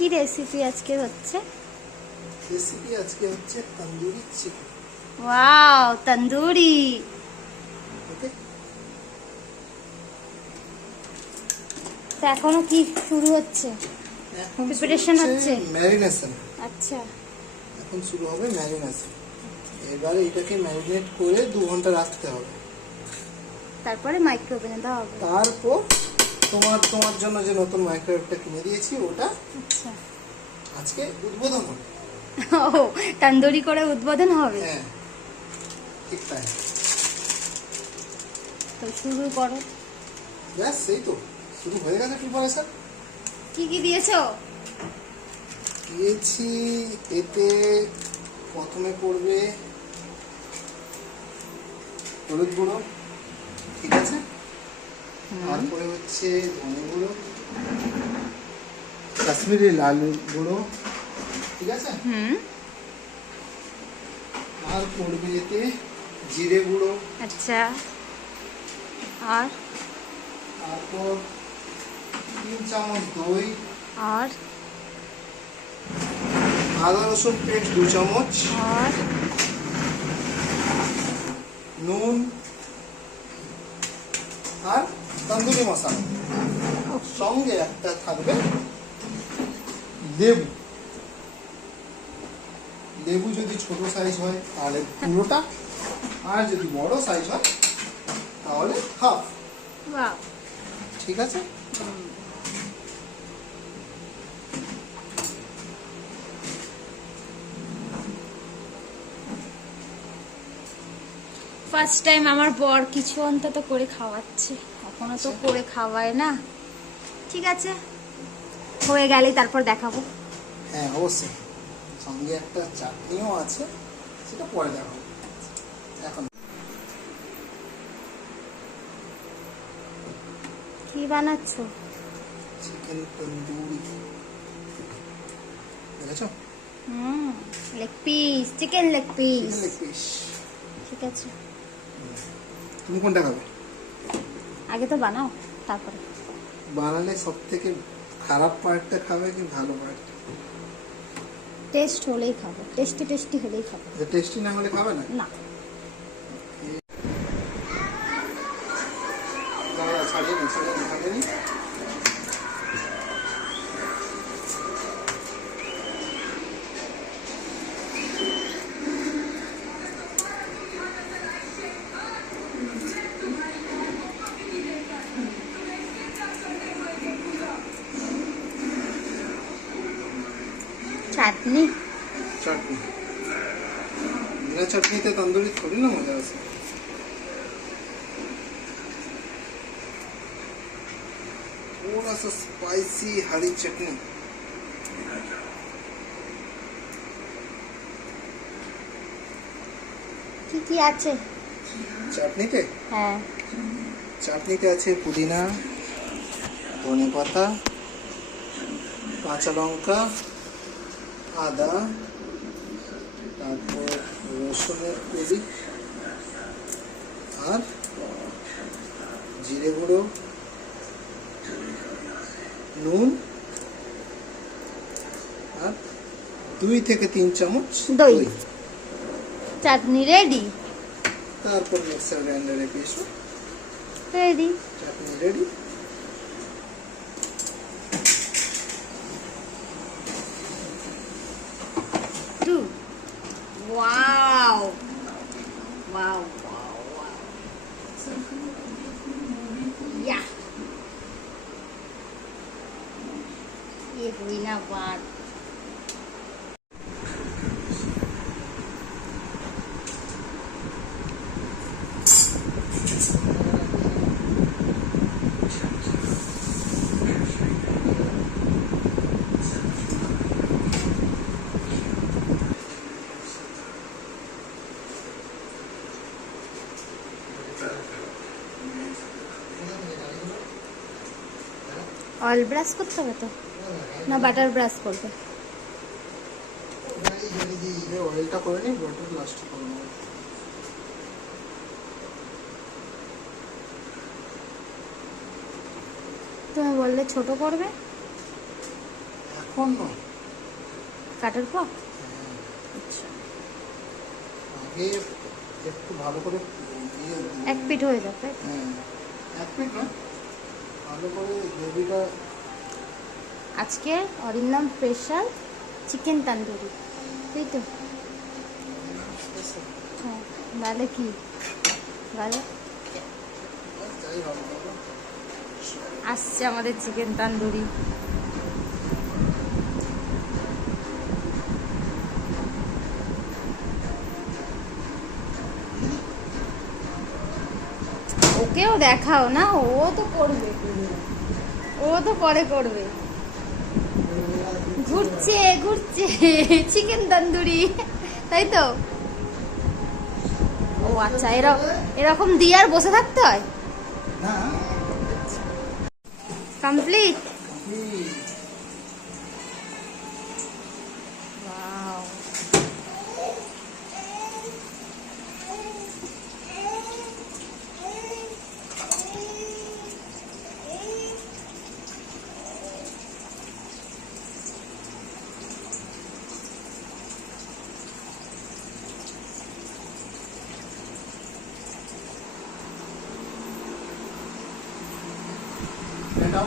কি রেসিপি আজকে হচ্ছে? রেসিপি আজকে হচ্ছে তন্দুরি চিকেন। ওয়াও, তন্দুরি। ওকে, তো এখনো কি শুরু হচ্ছে? এখন Preparation হচ্ছে? ম্যারিনেশন। আচ্ছা, এখন শুরু হবে ম্যারিনেশন। এবারে এটাকে ম্যারিনেট করে 2 ঘন্টা রাখতে হবে। তারপরে মাইক্রোওভেনে দেওয়া হবে। তারপর তোমার জন্য যে নতুন মাইক্রোওয়েভটা কিনে দিয়েছি ওটা আচ্ছা, আজকে উদ্বোধন হবে। ও তন্দুরি করে উদ্বোধন হবে। হ্যাঁ, ঠিক তাই। তো শুরু করো। ব্যাস, এই তো শুরু হয়ে গেছে প্রিপারেশন। কি কি দিয়েছো? দিয়েছি, এতে প্রথমে পড়বে হলুদ গুঁড়ো, ঠিক আছে। তারপরে হচ্ছে ধনে গুঁড়ো, কাশ্মীরি লাল গুঁড়ো, ঠিক আছে। আর পড়বে এতে জিরে গুঁড়ো। আচ্ছা, আর তারপর 3 চামচ দই, আর আদা রসুন পেস্ট 2 চামচ, আর নুন আর তন্দুরি মশলা। সঙ্গে একটা থাকবে লেবু। লেবু যদি ছোট সাইজ হয় তাহলে পুরোটা, আর যদি বড় সাইজ হয় তাহলে হাফ। ওয়াও, ঠিক আছে। ফার্স্ট টাইম আমার বর কিছু অন্তত করে খাওয়াচ্ছে, কখনো তো করে খাওয়ায় না। ঠিক আছে, হয়ে গেলে তারপর দেখাবো। হ্যাঁ, অবশ্যই। সঙ্গে একটা চাটনিও আছে, সেটা পরে দেখাবো। এখন কি বানাচ্ছো? চিকেন তন্দুরি, দেখেছো? Leg piece, chicken leg piece. Chicken leg piece. ঠিক আছে, তুমি কোনটা খাবে? আগে তো বানাও তারপরে। বানালে সব থেকে খারাপ পার্টটা খাবে কি ভালো পার্ট? টেস্ট হলেই খাবো, টেস্টি টেস্টি হলেই খাবো। টেস্টি না হলে খাবে না। না, দাঁড়া, ছাড়িয়ে নি। চাটনি। চাটনি, বিনা চাটনিতে তন্দুরি থোड़ी না মজা আছে। थोड़ा सा स्पाइसी हरी चटनी। কি কি আছে চাটনিতে? হ্যাঁ, চাটনিতে আছে পুদিনা, ধনে পাতা, কাঁচা লঙ্কা, আদা, তারপর রসুনের কলি, আর জিরে গুঁড়ো, নুন, আর 2 থেকে 3 চামচ দই। দই। চাটনি রেডি। তারপর মিক্সার গ্রাইন্ডারে পিসো, রেডি। চাটনি রেডি। টু ওয়াও ওয়াও ওয়াও ওয়াও, या ये हुई ना बात। অয়েল ব্রাশ করতে হবে তো, না বাটার ব্রাশ করবে? অয়েলটা করে নিই, বাটার লাস্ট করে নেব। তুমি বললে ছোট করবে। অনেকক্ষণ নয়। কাটার পর আগে একটু ভালো করে এক পিঠ হয়ে যাবে। হ্যাঁ, এক মিনিট নয়, ভালো করে গ্রেভিটা। আজকে অরিন্দম স্পেশাল চিকেন তান্দুরি, তাই তো? হ্যাঁ, তাহলে কি ভালো যাই ভালো ভালো। আসছে আমাদের চিকেন তান্দুরি। ওকেও দেখাও না, ও তো করবে, ও তো পরে করবে। ঘুরছে ঘুরছে চিকেন তন্দুরি, তাই তো? ও আচ্ছা, এরকম দিয়ে আর বসে থাকতে হয়। না, কমপ্লিট। আপনি ওয়াও, এটাও